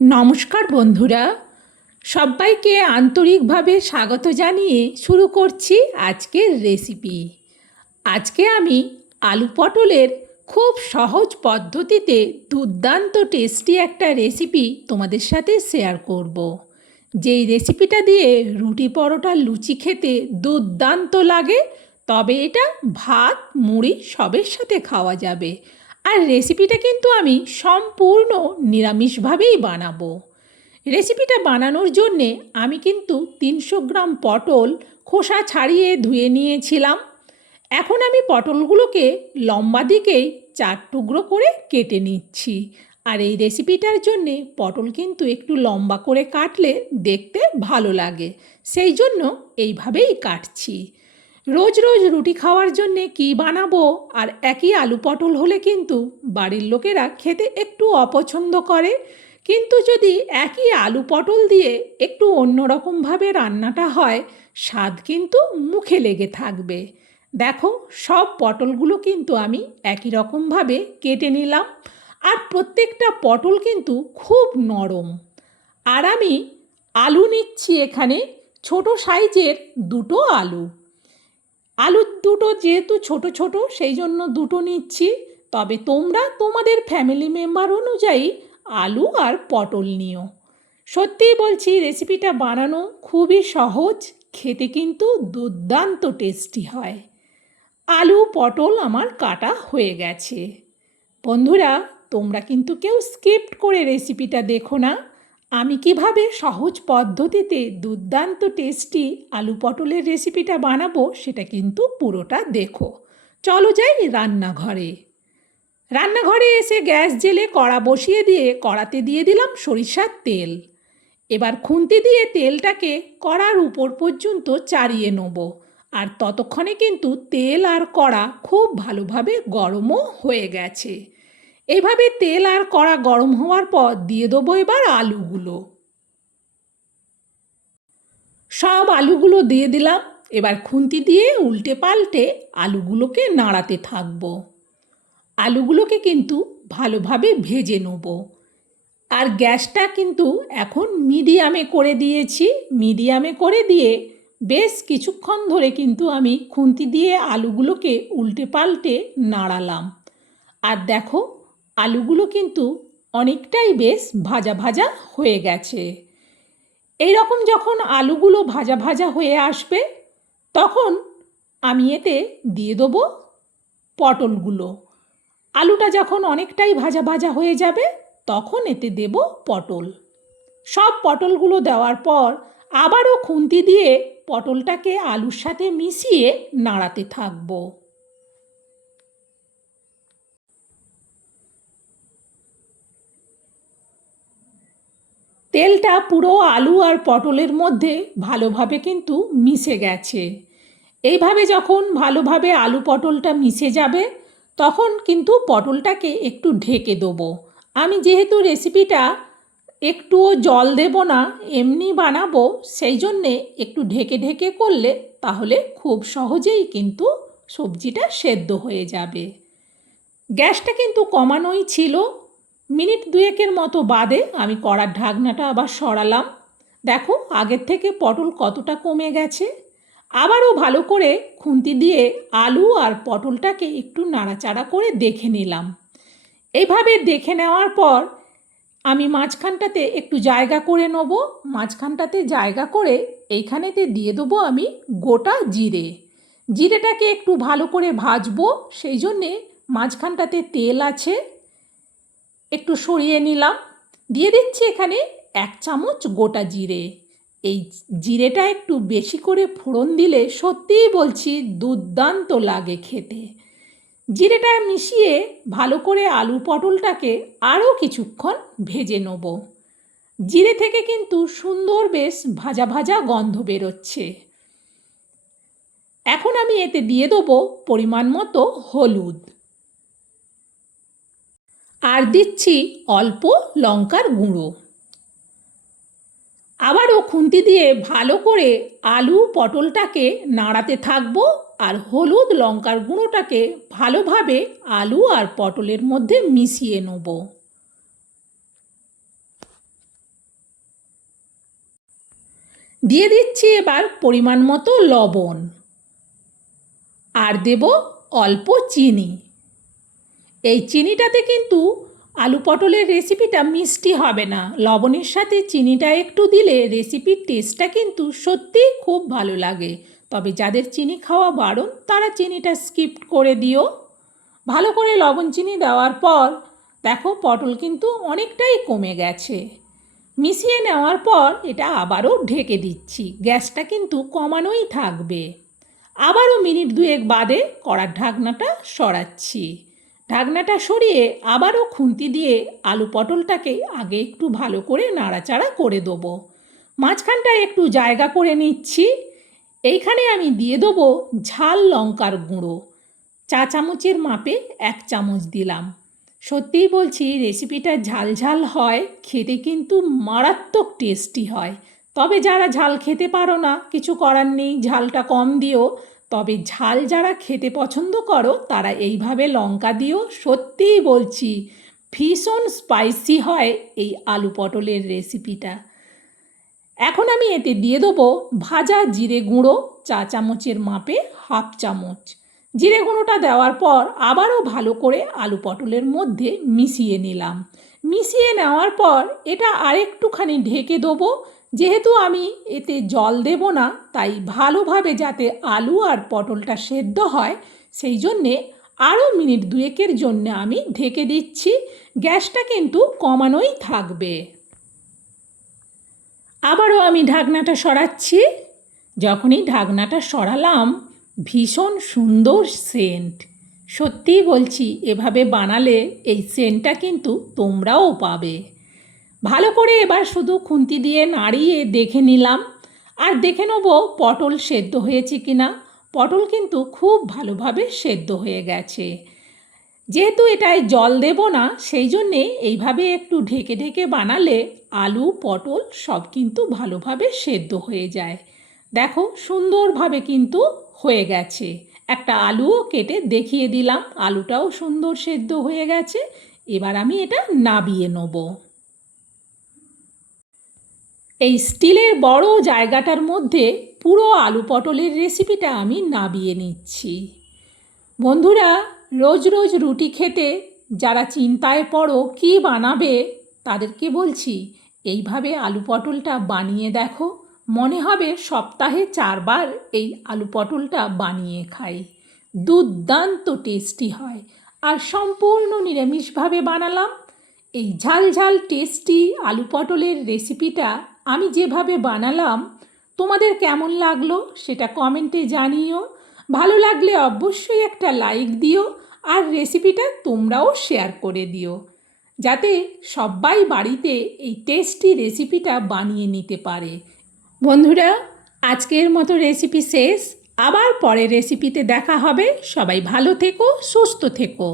নমস্কার বন্ধুরা, সবাইকে আন্তরিকভাবে স্বাগত জানিয়ে শুরু করছি আজকের রেসিপি। আজকে আমি আলু পটলের খুব সহজ পদ্ধতিতে দুর্দান্ত টেস্টি একটা রেসিপি তোমাদের সাথে শেয়ার করব। যেই রেসিপিটা দিয়ে রুটি পরোটা লুচি খেতে দুর্দান্ত লাগে, তবে এটা ভাত মুড়ি সবের সাথে খাওয়া যাবে। আর রেসিপিটা কিন্তু আমি সম্পূর্ণ নিরামিষভাবেই বানাবো। রেসিপিটা বানানোর জন্যে আমি কিন্তু 300 গ্রাম পটল খোসা ছাড়িয়ে ধুয়ে নিয়েছিলাম। এখন আমি পটলগুলোকে লম্বা দিকেই 4 টুকরো করে কেটে নিচ্ছি। আর এই রেসিপিটার জন্যে পটল কিন্তু একটু লম্বা করে কাটলে দেখতে ভালো লাগে, সেই জন্য এইভাবেই কাটছি। রোজ রোজ রুটি খাওয়ার জন্যে কী বানাবো, আর একই আলু পটল হলে কিন্তু বাড়ির লোকেরা খেতে একটু অপছন্দ করে। কিন্তু যদি একই আলু পটল দিয়ে একটু অন্যরকমভাবে রান্নাটা হয়, স্বাদ কিন্তু মুখে লেগে থাকবে। দেখো, সব পটলগুলো কিন্তু আমি একই রকমভাবে কেটে নিলাম। আর প্রত্যেকটা পটল কিন্তু খুব নরম। আর আমি আলু নিচ্ছি এখানে ছোট সাইজের 2টো আলু। আলু দুটো যেহেতু ছোট ছোট, সেই জন্য 2টো নিচ্ছি। তবে তোমরা তোমাদের ফ্যামিলি মেম্বার অনুযায়ী আলু আর পটল নিও। সত্যিই বলছি, রেসিপিটা বানানো খুবই সহজ, খেতে কিন্তু দুর্দান্ত টেস্টি হয়। আলু পটল আমার কাটা হয়ে গেছে। বন্ধুরা, তোমরা কিন্তু কেউ স্কিপ করে রেসিপিটা দেখো না। আমি কিভাবে সহজ পদ্ধতিতে দুর্দান্ত টেস্টি আলু পটলের রেসিপিটা বানাবো, সেটা কিন্তু পুরোটা দেখো। চলো যাই রান্নাঘরে। রান্নাঘরে এসে গ্যাস জেলে কড়া বসিয়ে দিয়ে কড়াতে দিয়ে দিলাম সরিষার তেল। এবার খুন্তি দিয়ে তেলটাকে কড়ার উপর পর্যন্ত চাড়িয়ে নেব। আর ততক্ষণে কিন্তু তেল আর কড়া খুব ভালোভাবে গরমও হয়ে গেছে। এইভাবে তেল আর কড়া গরম হওয়ার পর দিয়ে দেবো এবার আলুগুলো। সব আলুগুলো দিয়ে দিলাম। এবার খুন্তি দিয়ে উল্টে পাল্টে আলুগুলোকে নাড়াতে থাকবো। আলুগুলোকে কিন্তু ভালোভাবে ভেজে নেব। আর গ্যাসটা কিন্তু এখন মিডিয়ামে করে দিয়েছি। মিডিয়ামে করে দিয়ে বেশ কিছুক্ষণ ধরে কিন্তু আমি খুন্তি দিয়ে আলুগুলোকে উল্টে পাল্টে নাড়ালাম। আর দেখো, আলুগুলো কিন্তু অনেকটাই বেশ ভাজা ভাজা হয়ে গেছে। এই রকম যখন আলুগুলো ভাজা ভাজা হয়ে আসবে, তখন আমি এতে দিয়ে দেবো পটলগুলো। আলুটা যখন অনেকটাই ভাজা ভাজা হয়ে যাবে, তখন এতে দেব পটল। সব পটলগুলো দেওয়ার পর আবারও খুন্তি দিয়ে পটলটাকে আলুর সাথে মিশিয়ে নাড়াতে থাকবো। তেলটা পুরো আলু আর পটলের মধ্যে ভালোভাবে কিন্তু মিশে গেছে। এইভাবে যখন ভালোভাবে আলু পটলটা মিশে যাবে, তখন কিন্তু পটলটাকে একটু ঢেকে দেবো। আমি যেহেতু রেসিপিটা একটুও জল দেব না, এমনি বানাবো, সেই জন্যে একটু ঢেকে ঢেকে করলে তাহলে খুব সহজেই কিন্তু সবজিটা সেদ্ধ হয়ে যাবে। গ্যাসটা কিন্তু কমানোই ছিল। মিনিট 2-এর মতো বাদে আমি কড়ার ঢাকনাটা আবার সরালাম। দেখো, আগের থেকে পটল কতটা কমে গেছে। আবারও ভালো করে খুন্তি দিয়ে আলু আর পটলটাকে একটু নাড়াচাড়া করে দেখে নিলাম। এইভাবে দেখে নেওয়ার পর আমি মাঝখানটাতে একটু জায়গা করে নেব। মাঝখানটাতে জায়গা করে এইখানেতে দিয়ে দেবো আমি গোটা জিরে। জিরেটাকে একটু ভালো করে ভাজবো, সেই জন্যে মাঝখানটাতে তেল আছে, একটু সরিয়ে নিলাম। দিয়ে দিচ্ছি এখানে 1 চামচ গোটা জিরে। এই জিরেটা একটু বেশি করে ফোড়ন দিলে সত্যিই বলছি দুর্দান্ত লাগে খেতে। জিরেটা মিশিয়ে ভালো করে আলু পটলটাকে আরও কিছুক্ষণ ভেজে নেব। জিরে থেকে কিন্তু সুন্দর বেশ ভাজা ভাজা গন্ধ বেরোচ্ছে। এখন আমি এতে দিয়ে দেবো পরিমাণ মতো হলুদ। আর দিচ্ছি অল্প লঙ্কার গুঁড়ো। আবারও খুন্তি দিয়ে ভালো করে আলু পটলটাকে নাড়াতে থাকবো। আর হলুদ লঙ্কার গুঁড়োটাকে ভালোভাবে আলু আর পটলের মধ্যে মিশিয়ে নেব। দিয়ে দিচ্ছি এবার পরিমাণ মতো লবণ, আর দেব অল্প চিনি। এই চিনিটাতে কিন্তু আলু পটলের রেসিপিটা মিষ্টি হবে না। লবণের সাথে চিনিটা একটু দিলে রেসিপির টেস্টটা কিন্তু সত্যিই খুব ভালো লাগে। তবে যাদের চিনি খাওয়া বারণ তারা চিনিটা স্কিপ করে দিও। ভালো করে লবণ চিনি দেওয়ার পর দেখো পটল কিন্তু অনেকটাই কমে গেছে। মিশিয়ে নেওয়ার পর এটা আবারও ঢেকে দিচ্ছি। গ্যাসটা কিন্তু কমানোই থাকবে। আবারও মিনিট দুয়েক বাদে কড়ার ঢাকনাটা সরাচ্ছি। ঢাকনাটা সরিয়ে আবারও খুন্তি দিয়ে আলু পটলটাকে আগে একটু ভালো করে নাড়াচাড়া করে দেবো। মাঝখানটা একটু জায়গা করে নিচ্ছি। এইখানে আমি দিয়ে দেবো ঝাল লঙ্কার গুঁড়ো। চা চামচের মাপে 1 চামচ দিলাম। সত্যিই বলছি রেসিপিটা ঝাল ঝাল হয়, খেতে কিন্তু মারাত্মক টেস্টি হয়। তবে যারা ঝাল খেতে পারো না কিছু করার নেই, ঝালটা কম দিও। তবে ঝাল যারা খেতে পছন্দ করো তারা এইভাবে লঙ্কা দিও। সত্যিই বলছি ভীষণ স্পাইসি হয় এই আলু পটলের রেসিপিটা। এখন আমি এতে দিয়ে দেবো ভাজা জিরে গুঁড়ো, চা চামচের মাপে 1/2 চামচ। জিরে গুঁড়োটা দেওয়ার পর আবারও ভালো করে আলু পটলের মধ্যে মিশিয়ে নিলাম। মিশিয়ে নেওয়ার পর এটা আরেকটুখানি ঢেকে দেবো। যেহেতু আমি এতে জল দেব না, তাই ভালোভাবে যাতে আলু আর পটলটা সেদ্ধ হয় সেই জন্যে আরও মিনিট দুয়েকের জন্য আমি ঢেকে দিচ্ছি। গ্যাসটা কিন্তু কমানোই থাকবে। আবারও আমি ঢাকনাটা সরাচ্ছি। যখনই ঢাকনাটা সরালাম ভীষণ সুন্দর সেন্ট। সত্যিই বলছি এভাবে বানালে এই সেন্টটা কিন্তু তোমরাও পাবে। ভালো করে এবার শুধু খুন্তি দিয়ে নাড়িয়ে দেখে নিলাম, আর দেখে নেব পটল সেদ্ধ হয়েছে কিনা। পটল কিন্তু খুব ভালোভাবে সেদ্ধ হয়ে গেছে। যেহেতু এটায় জল দেব না সেই জন্যে এইভাবে একটু ঢেকে ঢেকে বানালে আলু পটল সব কিন্তু ভালোভাবে সেদ্ধ হয়ে যায়। দেখো সুন্দরভাবে কিন্তু হয়ে গেছে। একটা আলুও কেটে দেখিয়ে দিলাম, আলুটাও সুন্দর সেদ্ধ হয়ে গেছে। এবার আমি এটা নাবিয়ে নেব। এই স্টিলের বড় জায়গাটার মধ্যে পুরো আলু পটলের রেসিপিটা আমি নাবিয়ে নিচ্ছি। বন্ধুরা, রোজ রোজ রুটি খেতে যারা চিন্তায় পড়ো কী বানাবে, তাদেরকে বলছি এইভাবে আলু পটলটা বানিয়ে দেখো। মনে হবে সপ্তাহে 4 বার এই আলু পটলটা বানিয়ে খাই। দুর্দান্ত টেস্টি হয়। আর সম্পূর্ণ নিরামিষভাবে বানালাম। এই ঝাল ঝাল টেস্টি আলু পটলের রেসিপিটা আমি যেভাবে বানালাম তোমাদের কেমন লাগলো সেটা কমেন্টে জানিও। ভালো লাগলে অবশ্যই একটা লাইক দিও, আর রেসিপিটা তোমরাও শেয়ার করে দিও, যাতে সবাই বাড়িতে এই টেস্টি রেসিপিটা বানিয়ে নিতে পারে। বন্ধুরা, আজকের মতো রেসিপি শেষ। আবার পরের রেসিপিতে দেখা হবে। সবাই ভালো থেকো, সুস্থ থেকো।